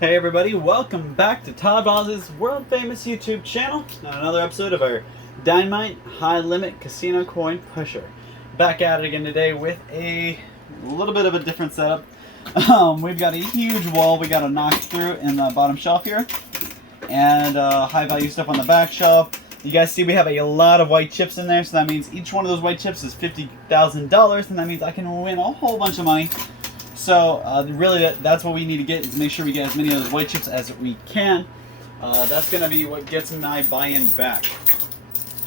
Hey everybody, welcome back to Todd Boz's world famous YouTube channel and another episode of our Dynamite High Limit Casino Coin Pusher. Back at it again today with a little bit of a different setup. We've got a huge wall we got to knock through in the bottom shelf here, and high value stuff on the back shelf. You guys see we have a lot of white chips in there, so that means each one of those white chips is $50,000, and that means I can win a whole bunch of money. So really that's what we need to get, is make sure we get as many of those white chips as we can. That's going to be what gets my buy-in back.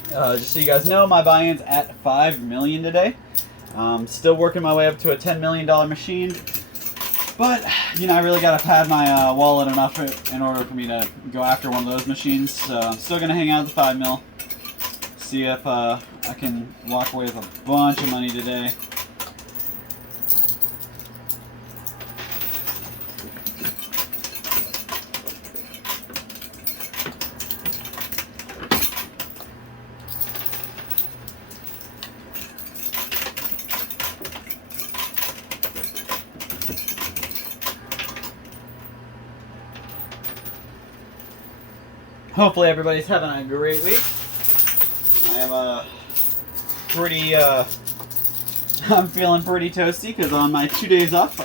Just so you guys know, my buy-in's at $5 million today. Still working my way up to a $10 million machine. But, you know, I really got to pad my wallet enough in order for me to go after one of those machines. So I'm still going to hang out at the 5 mil. See if I can walk away with a bunch of money today. Hopefully everybody's having a great week. I am I'm feeling pretty toasty because on my 2 days off,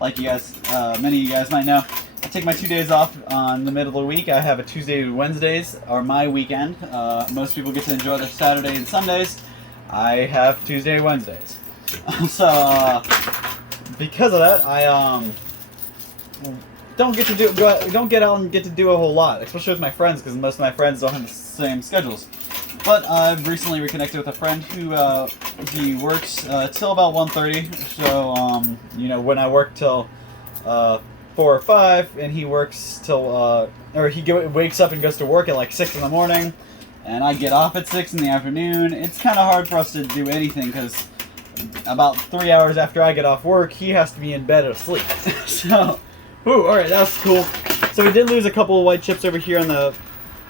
like you guys, many of you guys might know, I take my 2 days off on the middle of the week. I have a Tuesday to Wednesdays, or my weekend. Most people get to enjoy their Saturday and Sundays. I have Tuesday to Wednesdays. So because of that, I don't get out and get to do a whole lot, especially with my friends, because most of my friends don't have the same schedules. But I've recently reconnected with a friend who he works till about 1:30. So you know, when I work till 4 or 5, and he works till wakes up and goes to work at like 6 in the morning, and I get off at 6 in the afternoon. It's kind of hard for us to do anything because about 3 hours after I get off work, he has to be in bed asleep. So. Ooh, alright, that was cool. So we did lose a couple of white chips over here on the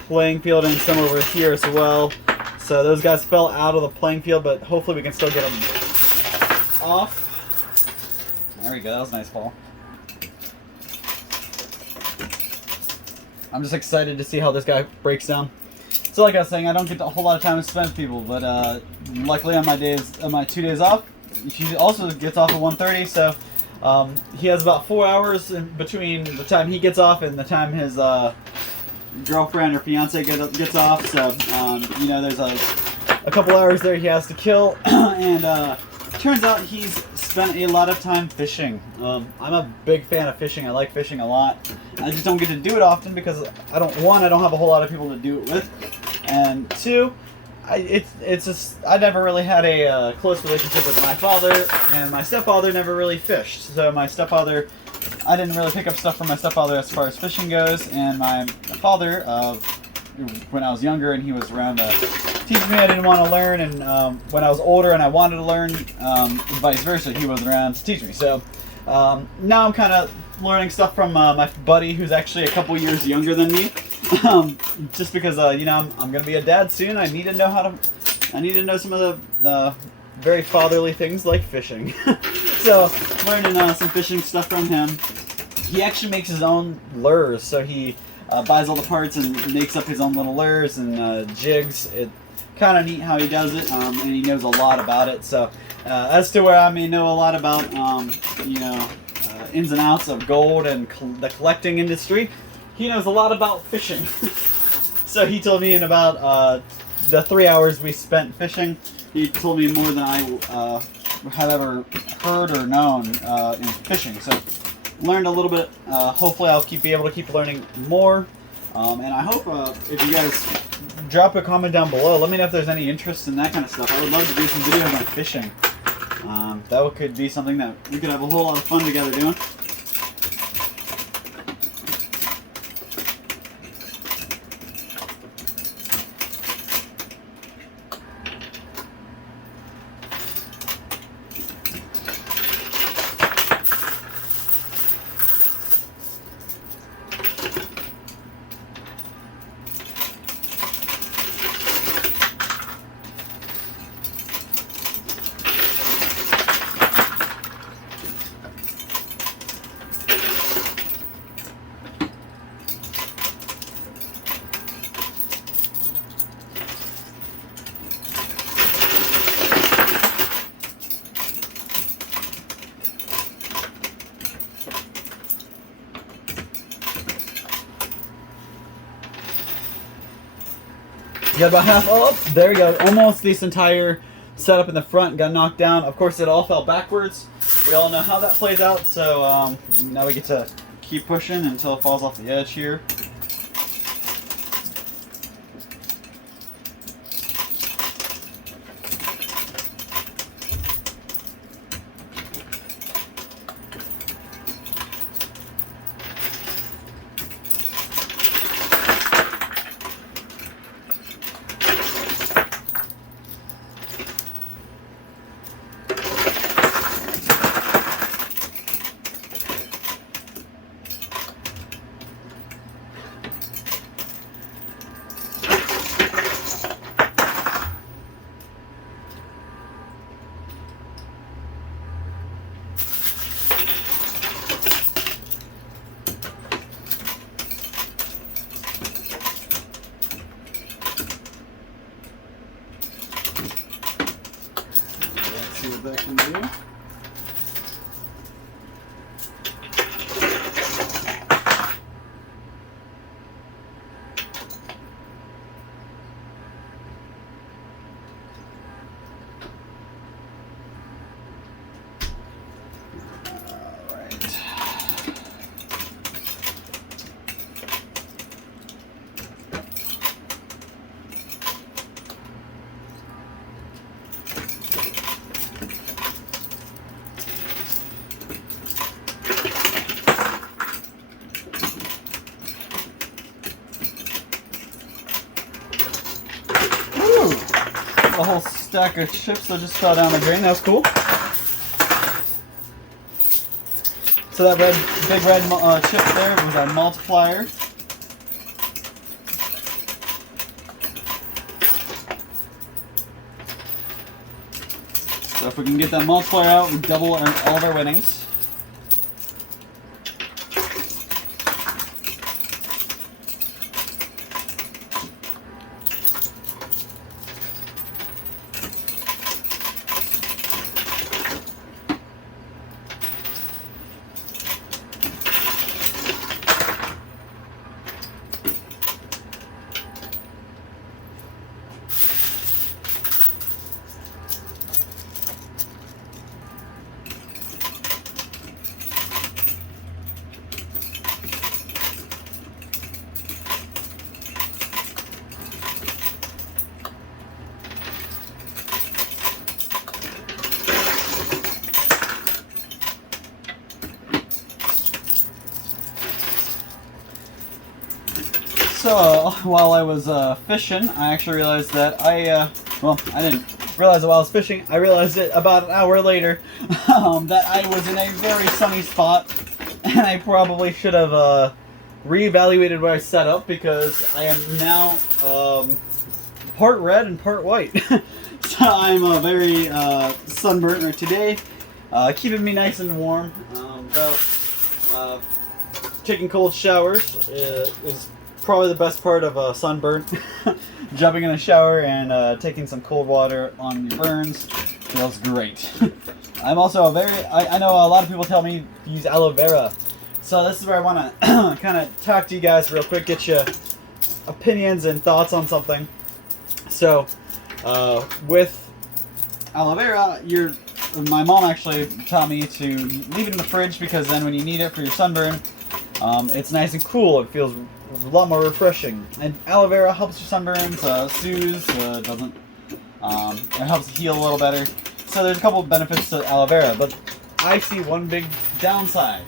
playing field and some over here as well. So those guys fell out of the playing field, but hopefully we can still get them off. There we go, that was a nice ball. I'm just excited to see how this guy breaks down. So like I was saying, I don't get a whole lot of time to spend with people, but luckily on my 2 days off, he also gets off at 1:30, so he has about 4 hours in between the time he gets off and the time his girlfriend or fiance gets off. So, you know, there's a couple hours there he has to kill. And turns out he's spent a lot of time fishing. I'm a big fan of fishing. I like fishing a lot. I just don't get to do it often because I don't have a whole lot of people to do it with. And 2, I never really had a close relationship with my father, and my stepfather never really fished. So my stepfather, I didn't really pick up stuff from my stepfather as far as fishing goes, and my father, when I was younger and he was around to teach me, I didn't want to learn, and when I was older and I wanted to learn, vice versa, he wasn't around to teach me. So now I'm kind of learning stuff from my buddy who's actually a couple years younger than me. Just because you know, I'm gonna be a dad soon. I need to know some of the very fatherly things like fishing. So learning some fishing stuff from him. He actually makes his own lures, so he buys all the parts and makes up his own little lures and jigs. It's kind of neat how he does it, and he knows a lot about it. So as to where I may know a lot about you know, ins and outs of gold and the collecting industry, he knows a lot about fishing. So he told me in about the 3 hours we spent fishing, he told me more than I have ever heard or known in fishing. So learned a little bit. Hopefully I'll be able to keep learning more. And I hope if you guys drop a comment down below, let me know if there's any interest in that kind of stuff. I would love to do some videos on fishing. That could be something that we could have a whole lot of fun together doing. got about half. Oh, there we go. Almost this entire setup in the front got knocked down. Of course, it all fell backwards. We all know how that plays out. So now we get to keep pushing until it falls off the edge here. See what that can do. A whole stack of chips that just fell down the drain. That was cool. So that big red chip there was our multiplier. So if we can get that multiplier out, we double all of our winnings. So while I was fishing, I actually realized that well, I didn't realize it while I was fishing. I realized it about an hour later that I was in a very sunny spot, and I probably should have reevaluated my setup because I am now part red and part white. So I'm very sunburnt right today, keeping me nice and warm. Though taking cold showers is probably the best part of sunburn. Jumping in the shower and taking some cold water on your burns feels great. I'm also I know a lot of people tell me to use aloe vera. So this is where I want to kind of talk to you guys real quick, get you opinions and thoughts on something. So with aloe vera, my mom actually taught me to leave it in the fridge because then when you need it for your sunburn, it's nice and cool. It feels a lot more refreshing. And aloe vera helps your sunburns, soothes, doesn't, it helps heal a little better. So there's a couple of benefits to aloe vera, but I see one big downside.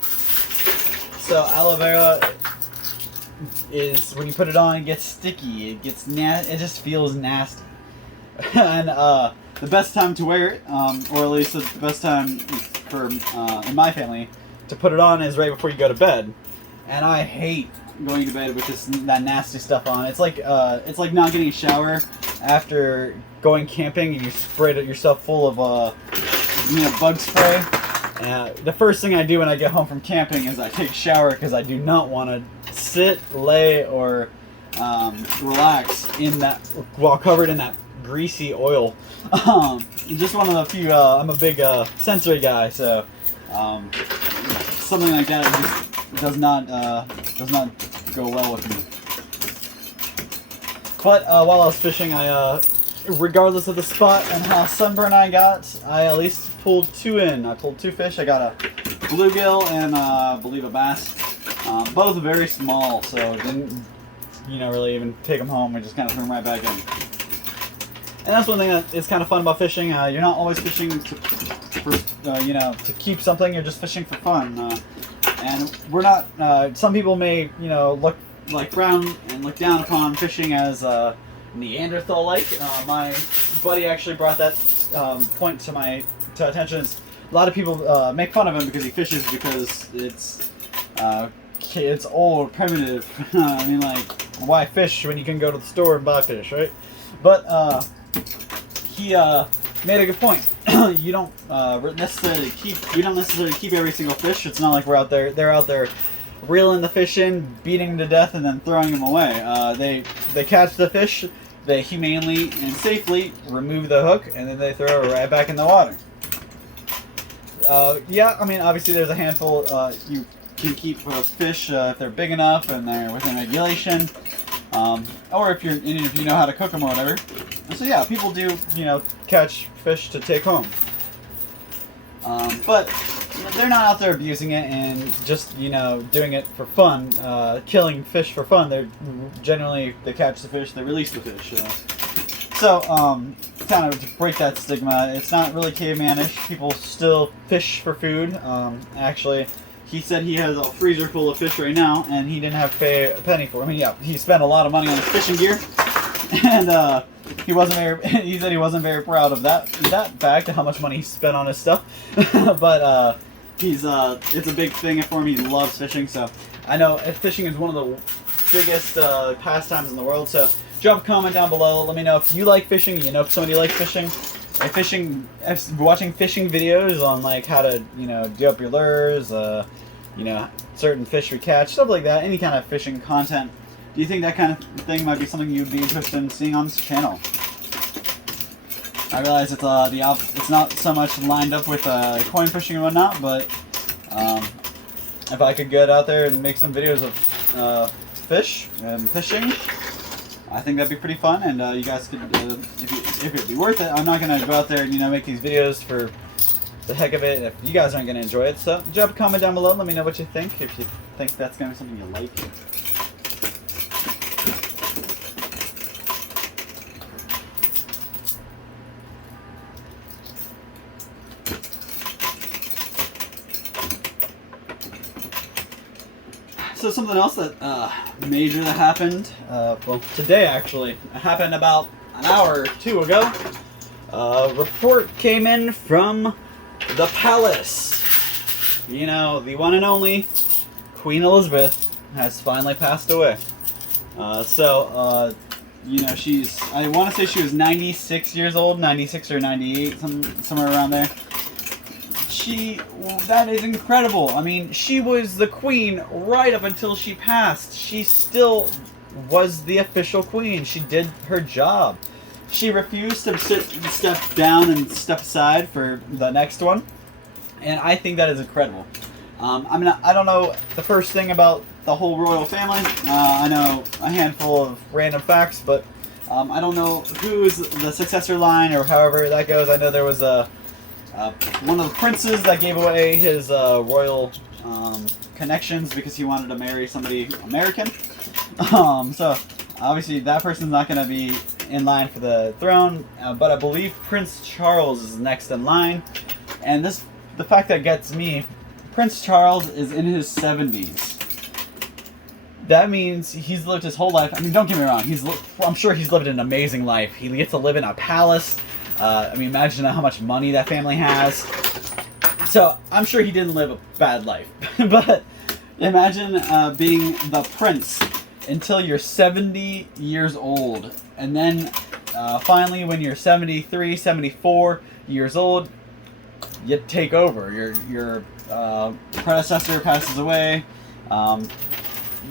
So aloe vera is, when you put it on, it gets sticky, it gets it just feels nasty. And the best time to wear it, or at least the best time for in my family to put it on is right before you go to bed. And I hate going to bed with that nasty stuff on. It's like not getting a shower after going camping and you sprayed yourself full of bug spray. The first thing I do when I get home from camping is I take a shower because I do not want to sit, lay, or relax in that while covered in that greasy oil. Just one of the few. I'm a big sensory guy, so something like that just does not go well with me. But while I was fishing, regardless of the spot and how sunburned I got, I at least pulled 2 in. I pulled 2 fish. I got a bluegill and I believe a bass. Both very small, so didn't really even take them home. We just kind of threw them right back in. And that's one thing that is kind of fun about fishing. You're not always fishing to keep something. You're just fishing for fun. And we're not. Some people may look frown and look down upon fishing as Neanderthal-like. My buddy actually brought that point to attention. A lot of people make fun of him because he fishes because it's old, primitive. I mean, like, why fish when you can go to the store and buy fish, right? But he made a good point. You don't necessarily keep every single fish. It's not like they're out there reeling the fish in, beating them to death, and then throwing them away. They catch the fish, they humanely and safely remove the hook, and then they throw it right back in the water. Yeah, I mean, obviously there's a handful you can keep fish if they're big enough and they're within regulation, or if you know how to cook them or whatever. So yeah, people do catch fish to take home, but they're not out there abusing it and just doing it for fun, killing fish for fun. They catch the fish, they release the fish. So kind of to break that stigma, it's not really cavemanish. People still fish for food. Actually, he said he has a freezer full of fish right now, and he didn't have to pay a penny for it. I mean, yeah, he spent a lot of money on his fishing gear, and he said he wasn't very proud of that fact, how much money he spent on his stuff. But it's a big thing for him. He loves fishing, so I know fishing is one of the biggest pastimes in the world. So drop a comment down below. Let me know if you like fishing. If somebody likes fishing. Watching fishing videos on like how to do up your lures, certain fish we catch, stuff like that. Any kind of fishing content. Do you think that kind of thing might be something you'd be interested in seeing on this channel? I realize it's it's not so much lined up with coin fishing and whatnot, but if I could get out there and make some videos of fish and fishing, I think that'd be pretty fun, and you guys could, if it'd be worth it. I'm not gonna go out there and make these videos for the heck of it if you guys aren't gonna enjoy it. So drop a comment down below. Let me know what you think. If you think that's gonna be something you like. So something else that major that happened, well, today actually, it happened about an hour or 2 ago. A report came in from the palace. The one and only Queen Elizabeth has finally passed away. She's, I want to say she was 96 years old, 96 or 98, somewhere around there. That is incredible. I mean, she was the queen right up until she passed. She still was the official queen. She did her job. She refused to step down and step aside for the next one. And I think that is incredible. I don't know the first thing about the whole royal family. I know a handful of random facts, but I don't know who's the successor line or however that goes. I know there was one of the princes that gave away his royal connections because he wanted to marry somebody American. So obviously that person's not going to be in line for the throne, but I believe Prince Charles is next in line. And the fact that gets me, Prince Charles is in his 70s. That means he's lived his whole life. I mean, don't get me wrong. I'm sure he's lived an amazing life. He gets to live in a palace. Imagine how much money that family has. So, I'm sure he didn't live a bad life. But imagine being the prince until you're 70 years old. And then, finally, when you're 73, 74 years old, you take over. Your predecessor passes away.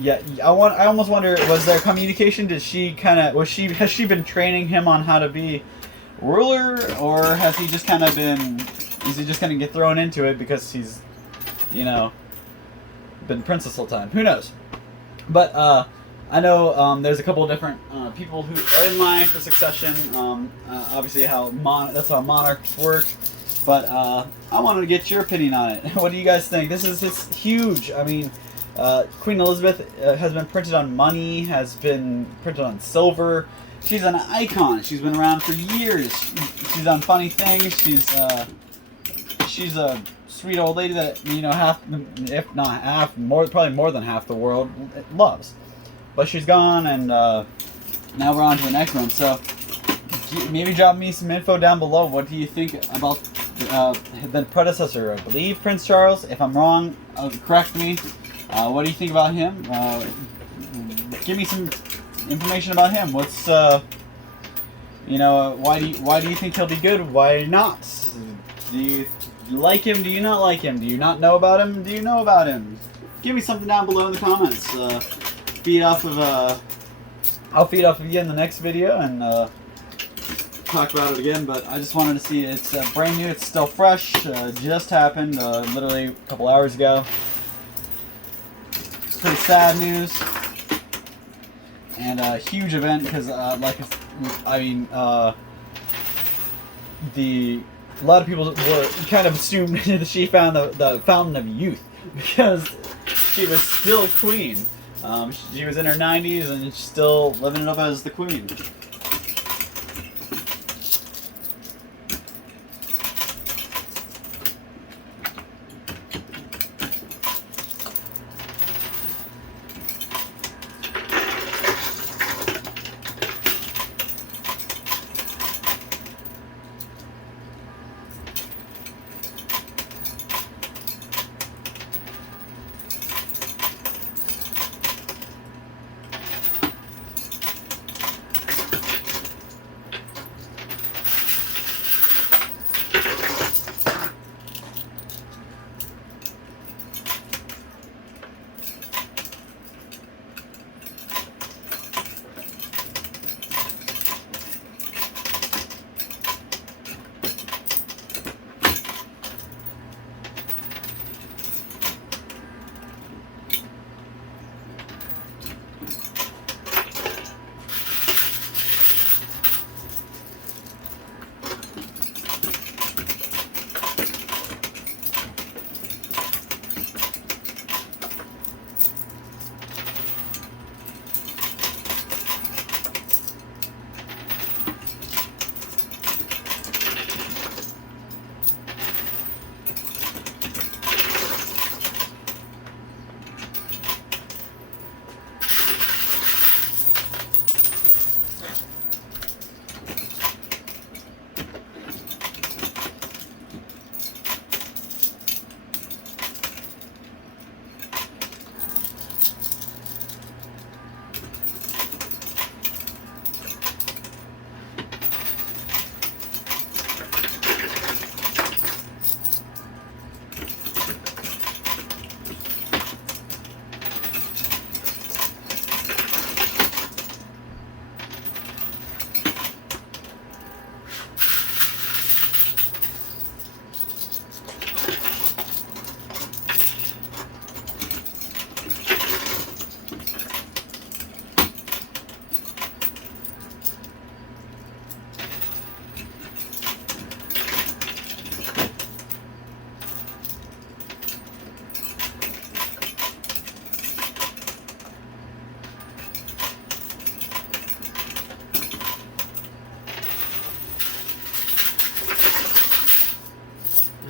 Yeah, I almost wonder, was there communication? Has she been training him on how to be ruler, or has he just kind of been, is he just going to get thrown into it because he's, been prince this whole time? Who knows? But I know there's a couple of different people who are in line for succession. Obviously, that's how monarchs work. But I wanted to get your opinion on it. What do you guys think? This is huge. I mean, Queen Elizabeth has been printed on money, has been printed on silver. She's an icon. She's been around for years. She's done funny things. She's a sweet old lady that, you know, half, if not half, probably more than half the world loves. But she's gone, and now we're on to the next one. So maybe drop me some info down below. What do you think about the predecessor? I believe Prince Charles. If I'm wrong, correct me. What do you think about him? Give me some information about him. What's you know, why do you think he'll be good? Why not? Do you like him? Do you not like him? Do you not know about him? Do you know about him? Give me something down below in the comments. I'll feed off of you in the next video and talk about it again. But I just wanted to see it's brand new. It's still fresh. Just happened literally a couple hours ago. It's pretty sad news. And a huge event because, a lot of people kind of assumed that she found the fountain of youth because she was still queen. She was in her 90s and she's still living it up as the queen.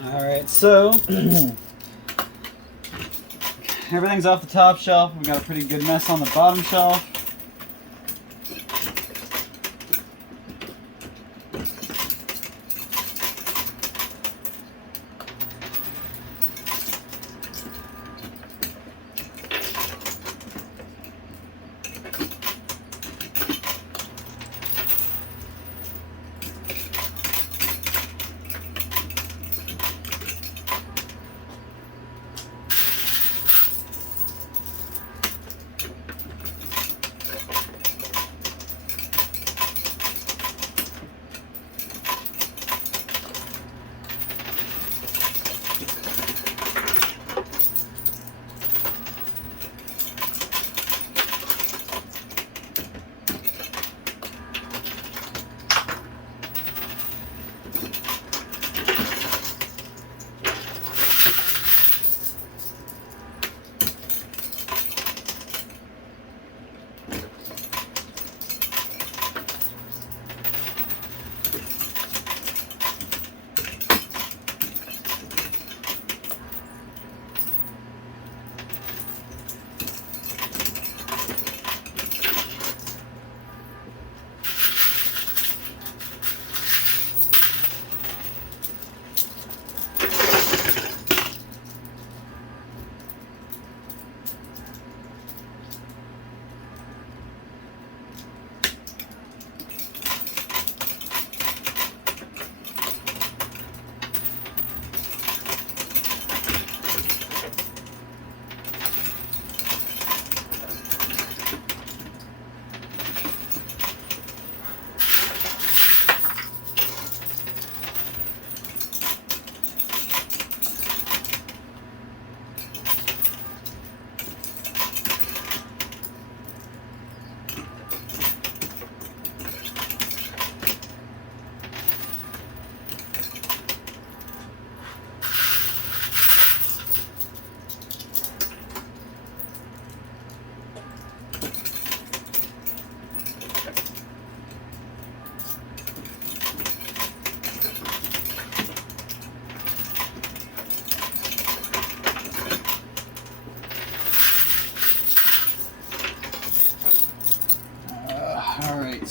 Alright, so everything's off the top shelf. We got a pretty good mess on the bottom shelf.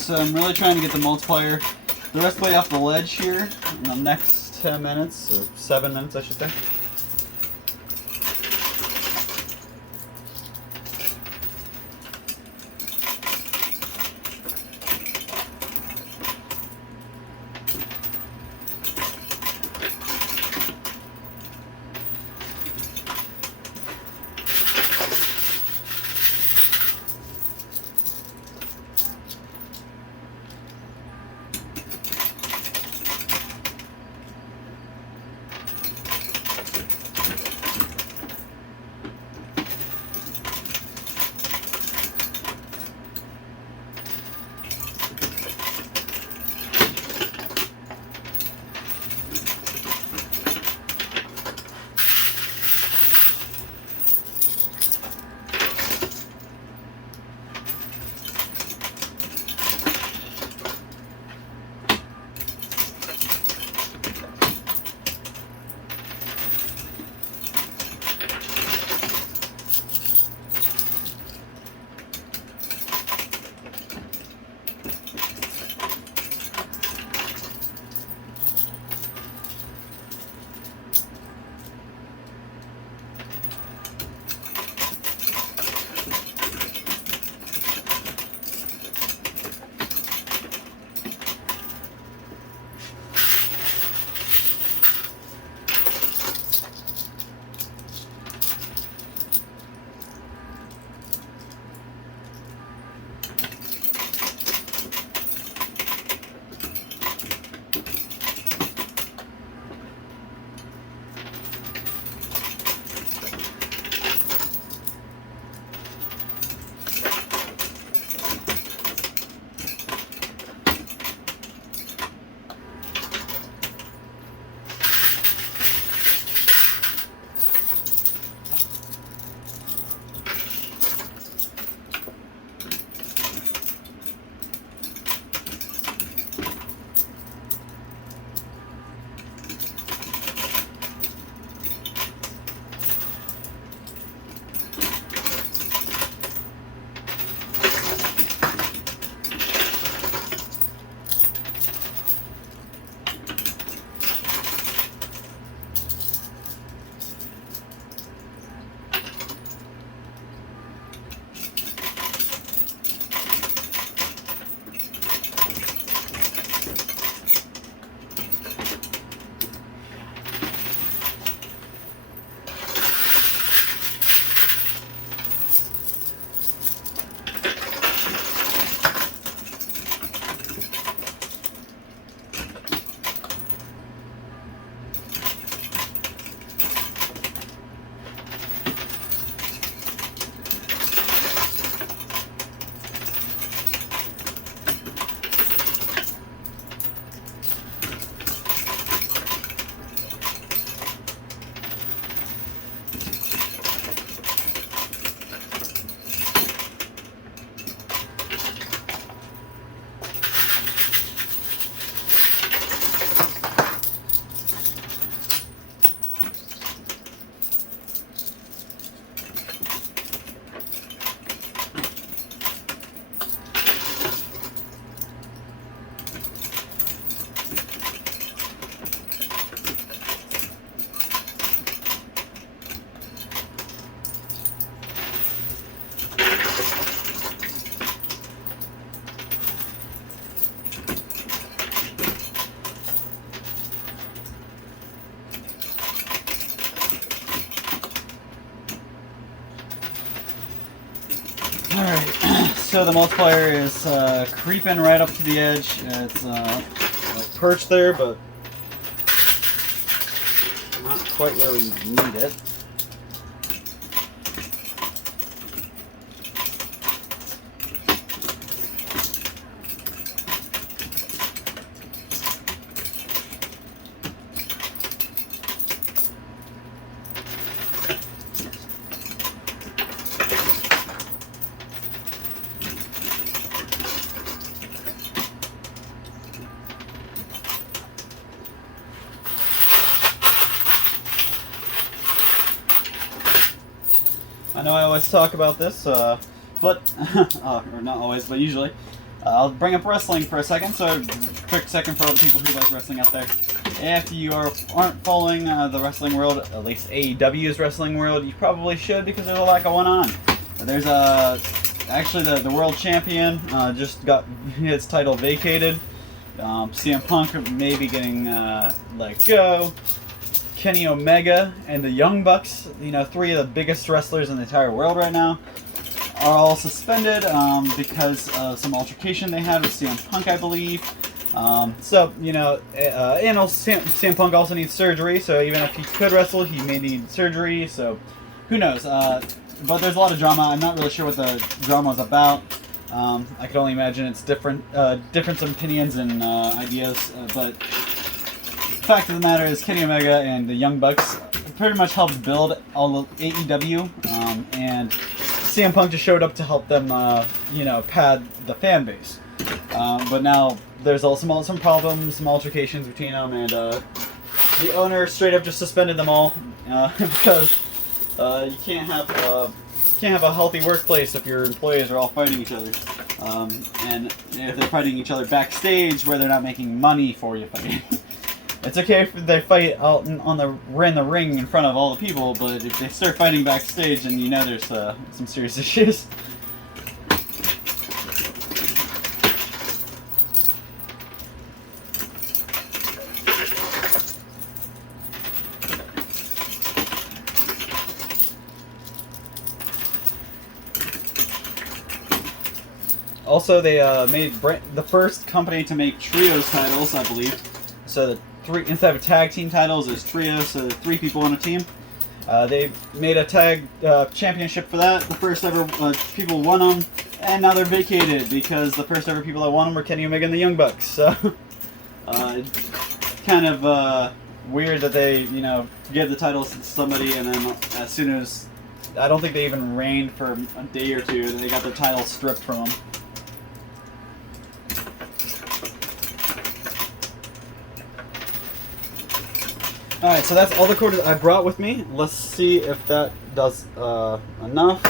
so I'm really trying to get the multiplier the rest of the way off the ledge here in the next 10 minutes, or 7 minutes I should say. Alright, so the multiplier is creeping right up to the edge. It's like perched there, but not quite where we need it. I know I always talk about this, but, or not always, but usually, I'll bring up wrestling for a second, so quick second for all the people who like wrestling out there. If you aren't following the wrestling world, at least AEW's wrestling world, you probably should because there's a lot going on. There's actually the world champion just got his title vacated. CM Punk may be getting let go. Kenny Omega and the Young Bucks, you know, 3 of the biggest wrestlers in the entire world right now, are all suspended because of some altercation they had with CM Punk, I believe. So, you know, and also CM Punk also needs surgery, so even if he could wrestle, he may need surgery, so who knows. But there's a lot of drama. I'm not really sure what the drama is about. I can only imagine it's different opinions and ideas, but the fact of the matter is Kenny Omega and the Young Bucks pretty much helped build all of AEW, and CM Punk just showed up to help them, you know, pad the fan base. But now there's also some problems, some altercations between them, and the owner straight up just suspended them all because you can't have a healthy workplace if your employees are all fighting each other, and if they're fighting each other backstage where they're not making money for you fighting. It's okay if they fight out in the ring in front of all the people, but if they start fighting backstage, then you know there's some serious issues. Also, they made the first company to make trios titles, I believe. So instead of tag team titles, there's trios, so 3 people on a team. They made a tag championship for that. The first ever people won them, and now they're vacated because the first ever people that won them were Kenny Omega and the Young Bucks. So kind of weird that they, you know, give the titles to somebody, and then as soon as I don't think they even reigned for a day or 2, they got their titles stripped from them. Alright, so that's all the quarters I brought with me. Let's see if that does enough.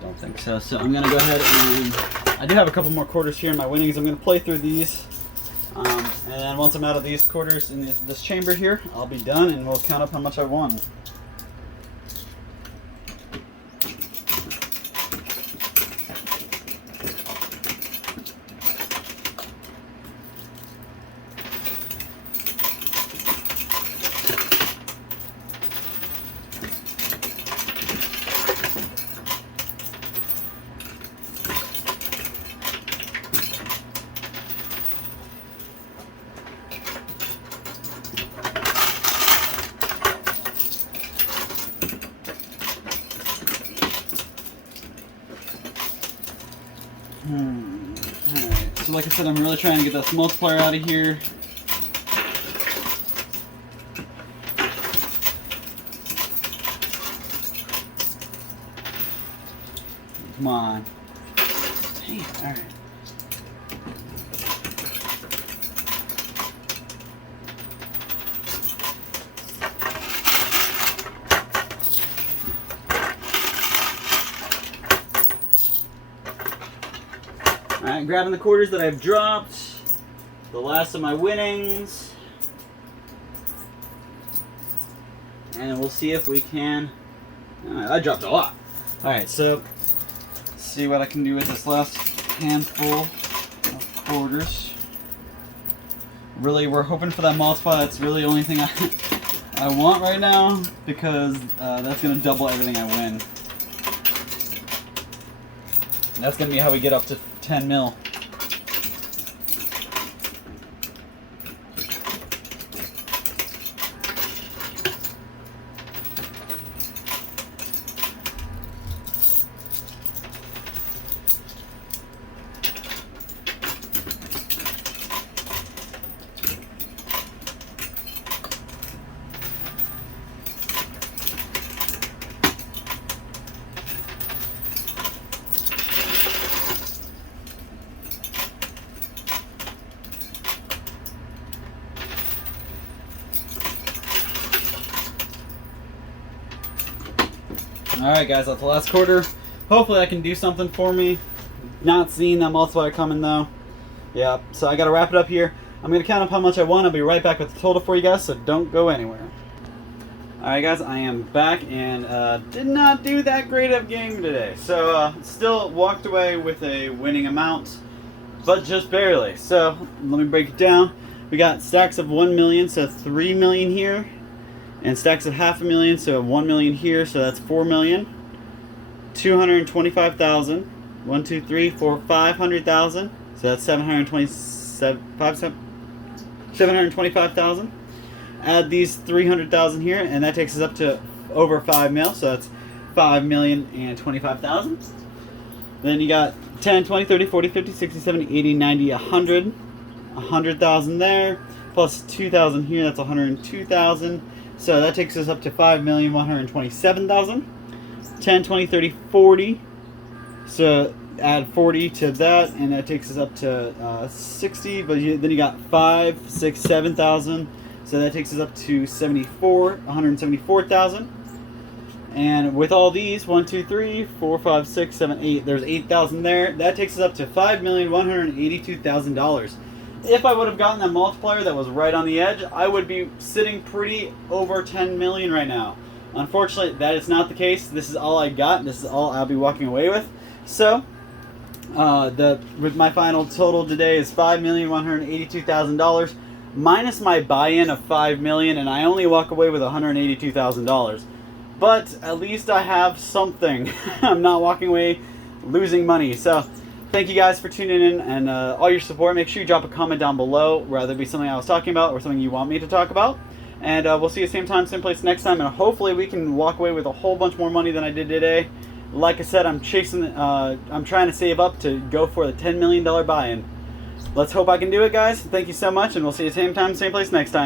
Don't think so. So I'm going to go ahead and... I do have a couple more quarters here in my winnings. I'm going to play through these. And then once I'm out of these quarters in this chamber here, I'll be done and we'll count up how much I won. Alright, so like I said, I'm really trying to get this multiplier out of here. Come on. Damn, alright. Alright, grabbing the quarters that I've dropped, the last of my winnings, and we'll see if we can... I dropped a lot. Alright, so let's see what I can do with this last handful of quarters. Really, we're hoping for that multiplier. That's really the only thing I want right now, because that's going to double everything I win. And that's going to be how we get up to 10 mil. Alright guys, that's the last quarter. hopefully that can do something for me. Not seeing that multiplier coming though. Yeah, so I gotta wrap it up here. I'm gonna count up how much I won. I'll be right back with the total for you guys, so don't go anywhere. Alright guys, I am back and did not do that great of a game today. So still walked away with a winning amount, but just barely. So let me break it down. We got stacks of 1 million, so 3 million here, and stacks of half a million, so 1 million here, so that's 4 million. 225,000. 1, 2, 3, 4, 500,000. So that's 725,000. Add these 300,000 here, and that takes us up to over 5 mil. So that's 5,025,000. Then you got 10, 20, 30, 40, 50, 60, 70, 80, 90, 100. 100,000 there, plus 2,000 here. That's 102,000. So that takes us up to 5,127,000. 10, 20, 30, 40. So add 40 to that, and that takes us up to 60. But then you got 5, 6, 7,000. So that takes us up to 174,000. And with all these, 1, 2, 3, 4, 5, 6, 7, 8, there's 8,000 there. That takes us up to $5,182,000. If I would have gotten that multiplier that was right on the edge, I would be sitting pretty over 10 million right now. Unfortunately, that is not the case. This is all I got. This is all I'll be walking away with. So, with my final total today is $5,182,000 minus my buy-in of $5 million, and I only walk away with $182,000. But at least I have something. I'm not walking away losing money. So, thank you guys for tuning in and all your support. Make sure you drop a comment down below, whether it be something I was talking about or something you want me to talk about. And we'll see you same time, same place next time. And hopefully we can walk away with a whole bunch more money than I did today. Like I said, I'm trying to save up to go for the $10 million buy-in. Let's hope I can do it, guys. Thank you so much, and we'll see you same time, same place next time.